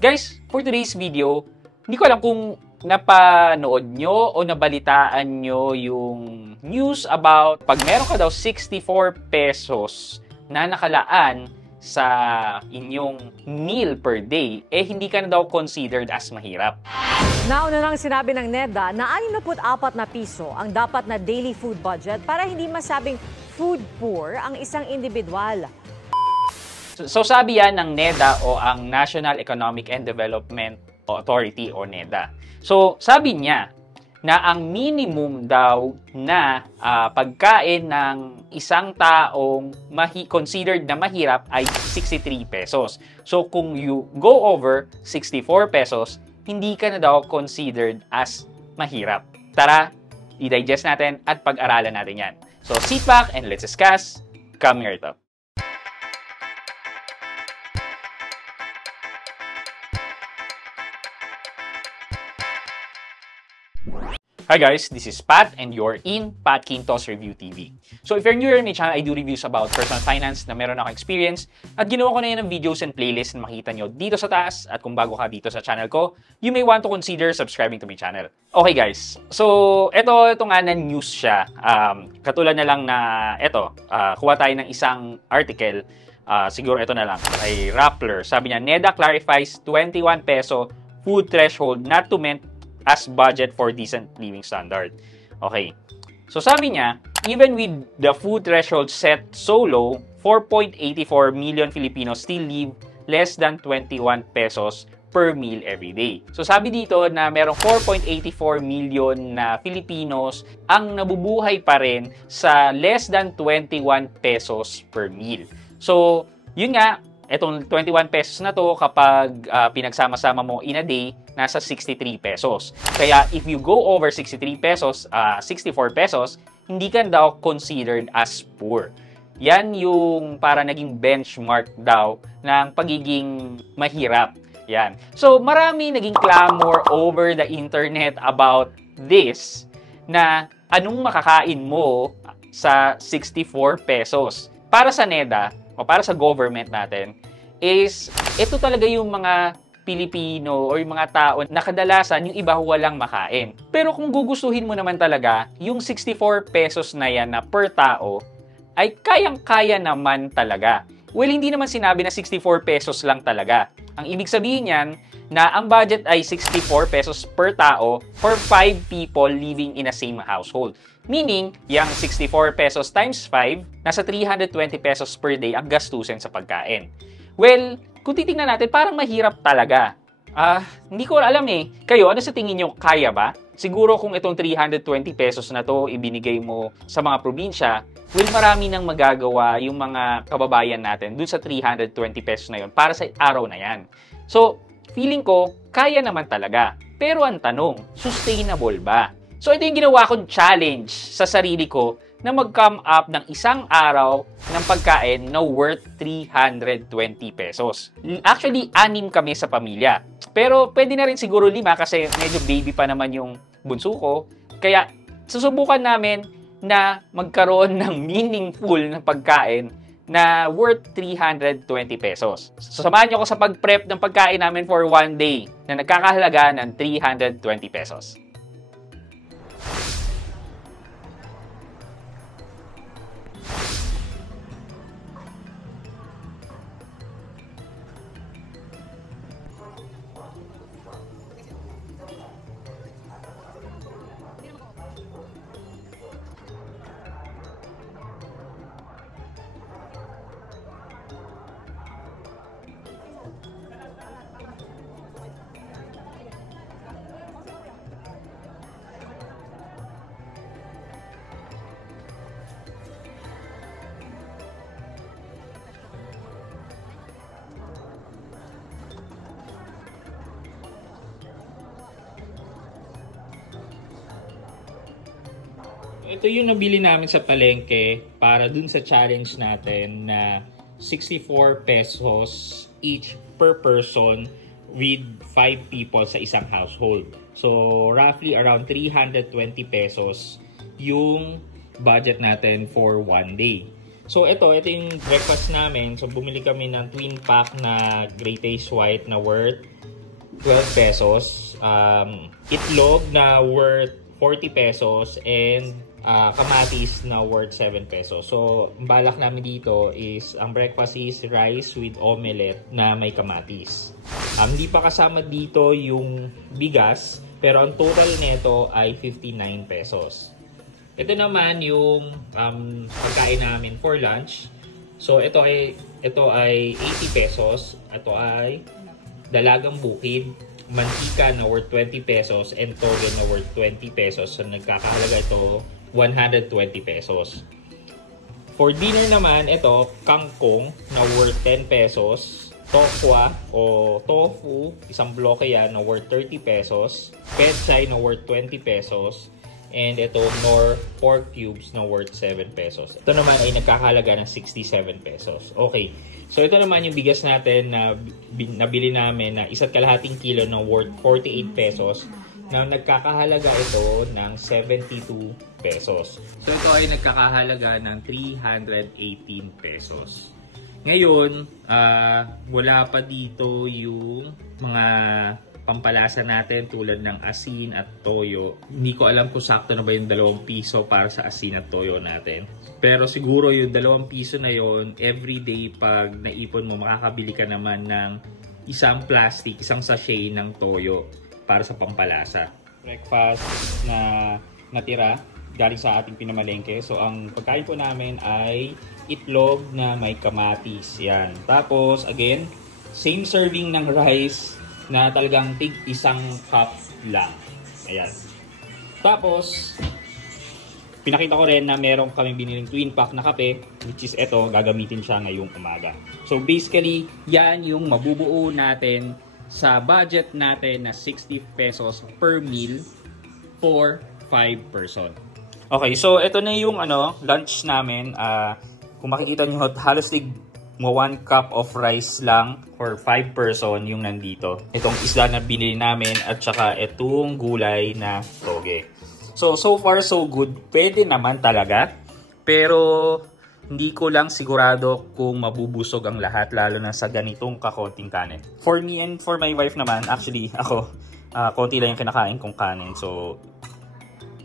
Guys, for today's video, hindi ko alam kung napanood nyo o nabalitaan nyo yung news about pag meron ka daw 64 pesos na nakalaan sa inyong meal per day, eh hindi ka na daw considered as mahirap. Nauna nang sinabi ng NEDA na 64 na piso ang dapat na daily food budget para hindi masabing food poor ang isang individual. So sabi yan ng NEDA o ang National Economic and Development Authority o NEDA. So sabi niya na ang minimum daw na pagkain ng isang taong considered na mahirap ay 63 pesos. So kung you go over 64 pesos, hindi ka na daw considered as mahirap. Tara, i-digest natin at pag-aralan natin yan. So sit back and let's discuss. Come here to. Hi guys, this is Pat and you're in Pat Quintos Review TV. So if you're new here in my channel, I do reviews about personal finance na meron akong experience at ginawa ko na yan ng videos and playlists na makita nyo dito sa taas at kung bago ka dito sa channel ko, you may want to consider subscribing to my channel. Okay guys, so ito nga na news siya. Katulad na lang na ito, kuha tayo ng isang article, siguro ito na lang, ay Rappler. Sabi niya, NEDA clarifies 21 peso food threshold not to meant as budget for decent living standard. Okay. So sabi niya, even with the food threshold set so low, 4.84 million Filipinos still live less than 21 pesos per meal every day. So sabi dito na merong 4.84 million na Filipinos ang nabubuhay pa rin sa less than 21 pesos per meal. So, yun nga, etong 21 pesos na to kapag pinagsama-sama mo in a day, nasa 63 pesos. Kaya if you go over 63 pesos, 64 pesos, hindi ka daw considered as poor. Yan yung para naging benchmark daw ng pagiging mahirap. Yan. So marami naging clamor over the internet about this na anong makakain mo sa 64 pesos. Para sa NEDA o para sa government natin is ito talaga yung mga Pilipino o yung mga tao na kadalasan yung iba walang makain. Pero kung gugustuhin mo naman talaga, yung 64 pesos na yan na per tao ay kayang-kaya naman talaga. Well, hindi naman sinabi na 64 pesos lang talaga. Ang ibig sabihin yan na ang budget ay 64 pesos per tao for 5 people living in a same household. Meaning, yung 64 pesos times 5, nasa 320 pesos per day ang gastusin sa pagkain. Well, kung titingnan natin, parang mahirap talaga. Hindi ko alam eh. Kayo, ano sa tingin nyo, kaya ba? Siguro kung itong 320 pesos na to ibinigay mo sa mga probinsya, well, marami nang magagawa yung mga kababayan natin dun sa 320 pesos na yun para sa araw na yan. So, feeling ko, kaya naman talaga. Pero ang tanong, sustainable ba? So, ito yung ginawa kong challenge sa sarili ko na mag-come up ng isang araw ng pagkain na worth 320 pesos. Actually, 6 kami sa pamilya. Pero pwede na rin siguro 5 kasi medyo baby pa naman yung bunso ko. Kaya susubukan namin na magkaroon ng meaningful na pagkain na worth 320 pesos. So, samahan niyo ako sa pag-prep ng pagkain namin for one day na nagkakahalaga ng 320 pesos. Ito yung nabili namin sa palengke para dun sa challenge natin na 64 pesos each per person with 5 people sa isang household. So, roughly around 320 pesos yung budget natin for one day. So ito yung breakfast namin. So bumili kami ng twin pack na Great Taste White na worth 12 pesos. Itlog na worth 40 pesos and kamatis na worth 7 pesos. So ang balak namin dito is ang breakfast is rice with omelette na may kamatis. Hindi pa kasama dito yung bigas, pero ang total nito ay 59 pesos. Ito naman yung pagkain namin for lunch. So ito ay 80 pesos. Ito ay dalagang bukid, mantika na worth 20 pesos and toge na worth 20 pesos. So nagkakahalaga ito 120 pesos. For dinner naman, ito kangkong na worth 10 pesos. Tokwa o tofu, isang bloke yan na worth 30 pesos. Pechay na worth 20 pesos. And ito, nor pork cubes na worth 7 pesos. Ito naman ay nagkakahalaga ng 67 pesos. Okay. So ito naman yung bigas natin na nabili namin na 1.5 kilo na worth 48 pesos. Na nagkakahalaga ito ng 72 pesos. So ito ay nagkakahalaga ng 318 pesos. Ngayon, wala pa dito yung mga pampalasa natin tulad ng asin at toyo. Hindi ko alam kung sakto na ba yung 2 piso para sa asin at toyo natin. Pero siguro yung 2 piso na yon everyday pag naipon mo, makakabili ka naman ng isang plastic, isang sachet ng toyo para sa pampalasa. Breakfast na natira galing sa ating pinamalengke. So ang pagkain po namin ay itlog na may kamatis. Yan. Tapos again, same serving ng rice na talagang tig 1 cup lang. Ayan. Tapos, pinakita ko rin na meron kami biniling twin pack na kape, which is ito, gagamitin siya ngayong umaga. So basically, yan yung mabubuo natin sa budget natin na 60 pesos per meal for 5 person. Okay, so ito na yung lunch namin. Kung makikita nyo, halos 1 cup of rice lang for 5 person yung nandito. Itong isda na binili namin at saka itong gulay na toge. So far so good. Pwede naman talaga. Pero hindi ko lang sigurado kung mabubusog ang lahat, lalo na sa ganitong kakonting kanin. For me and for my wife naman, actually ako, konti lang yung kinakain kong kanin. So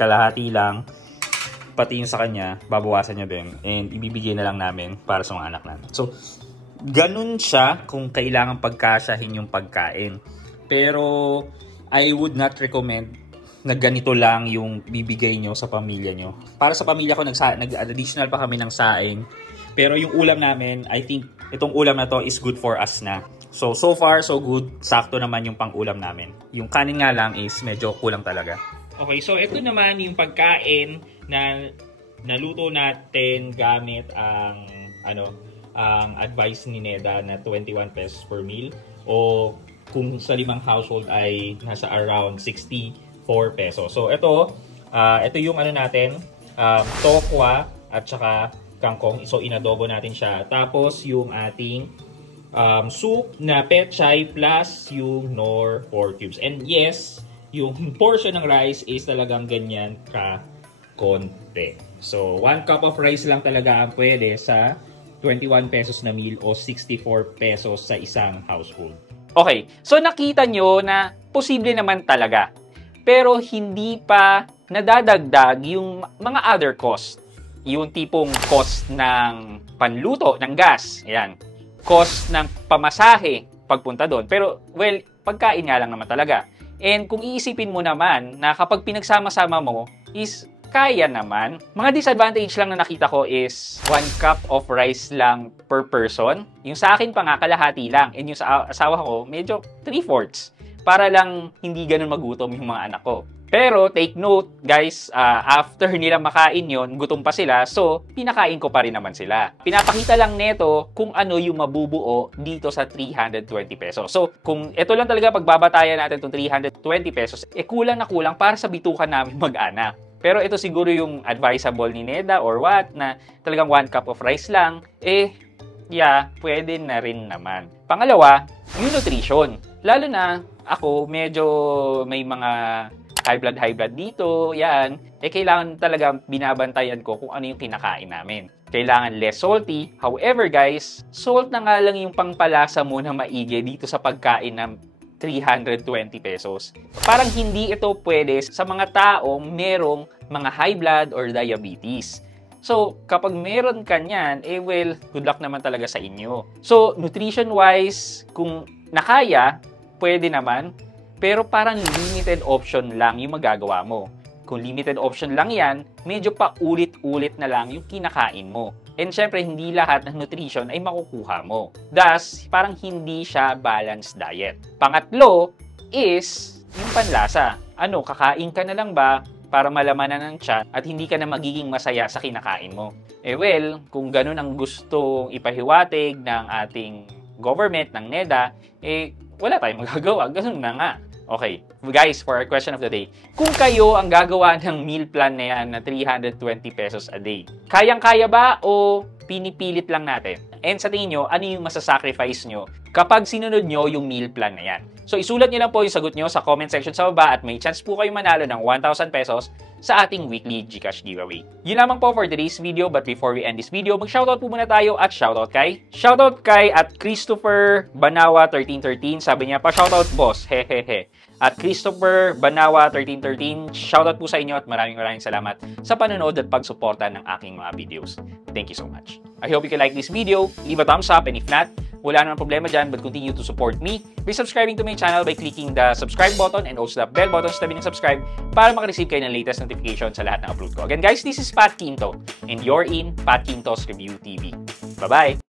kalahati lang. Pati yung sa kanya, babawasan niya din. And ibibigay na lang namin para sa mga anak namin. So, ganun siya kung kailangan pagkasyahin yung pagkain. Pero, I would not recommend na ganito lang yung bibigay nyo sa pamilya nyo. Para sa pamilya ko, nag-additional pa kami ng saing. Pero yung ulam namin, I think, itong ulam na to is good for us na. So far, so good. Sakto naman yung pang-ulam namin. Yung kanin nga lang is medyo kulang talaga. Okay, so ito naman yung pagkain na naluto natin gamit ang advice ni Neda na 21 pesos per meal, o kung sa 5 household ay nasa around 64 pesos. So ito yung natin, tokwa at saka kangkong. So inadobo natin siya. Tapos yung ating soup na pechay plus yung nor pork cubes. And yes, yung portion ng rice is talagang ganyan konti. So, 1 cup of rice lang talaga ang pwede sa 21 pesos na meal o 64 pesos sa isang household. Okay, so nakita nyo na posible naman talaga. Pero hindi pa nadadagdag yung mga other cost. Yung tipong cost ng panluto, ng gas. Ayan. Cost ng pamasahe pagpunta doon. Pero, well, pagkain nga lang naman talaga. And kung iisipin mo naman na kapag pinagsama-sama mo is kaya naman. Mga disadvantage lang na nakita ko is 1 cup of rice lang per person. Yung sa akin pa nga kalahati lang. And yung sa asawa ko medyo 3/4. Para lang hindi ganun magutom yung mga anak ko. Pero take note guys, after nila makain yon, gutom pa sila, so pinakain ko pa rin naman sila. Pinapakita lang neto kung ano yung mabubuo dito sa 320 pesos. So kung ito lang talaga pagbabatayan natin itong 320 pesos, kulang na kulang para sa bitukan namin mag-anak. Pero ito siguro yung advisable ni Neda or what, na talagang 1 cup of rice lang, yeah, pwede na rin naman. Pangalawa, yung nutrition. Lalo na ako, medyo may mga high blood dito, yan. Kailangan talaga binabantayan ko kung ano yung kinakain namin. kailangan less salty. However guys, salt na nga lang yung pangpalasa mo na maigi dito sa pagkain ng 320 pesos. Parang hindi ito pwede sa mga taong merong mga high blood or diabetes. So, kapag meron ka niyan, well, good luck naman talaga sa inyo. So, nutrition-wise, kung nakaya, pwede naman, pero parang limited option lang yung magagawa mo. Kung limited option lang yan, medyo pa ulit-ulit na lang yung kinakain mo. And syempre, hindi lahat ng nutrition ay makukuha mo. Thus, parang hindi siya balanced diet. Pangatlo is yung panlasa. Kakain ka na lang ba para malamanan ng tiyan at hindi ka na magiging masaya sa kinakain mo? Well, kung ganun ang gustong ipahiwatig ng ating government, ng NEDA, wala tayong magagawa. Ganun na nga. Okay, guys, for our question of the day, kung kayo ang gagawa ng meal plan na yan na 320 pesos a day, kayang-kaya ba o pinipilit lang natin? And sa tingin nyo, ano yung masasacrifice nyo kapag sinunod nyo yung meal plan na yan? So, isulat nyo lang po yung sagot nyo sa comment section sa baba at may chance po kayo manalo ng 1,000 pesos sa ating weekly GCash giveaway. Yun lamang po for today's video, but before we end this video, mag-shoutout po muna tayo at shoutout kay at Christopher Banawa 1313. Sabi niya pa, shoutout boss, hehehe. At Christopher Banawa 1313, shoutout po sa inyo at maraming salamat sa panonood at pagsuporta ng aking mga videos. Thank you so much. I hope you can like this video, leave a thumbs up, and if not, wala naman problema dyan, but continue to support me by subscribing to my channel by clicking the subscribe button and also the bell button sa tabi ng subscribe para makareceive kayo ng latest notification sa lahat ng upload ko. Again guys, this is Pat Quinto and you're in Pat Quinto's Review TV. Bye-bye!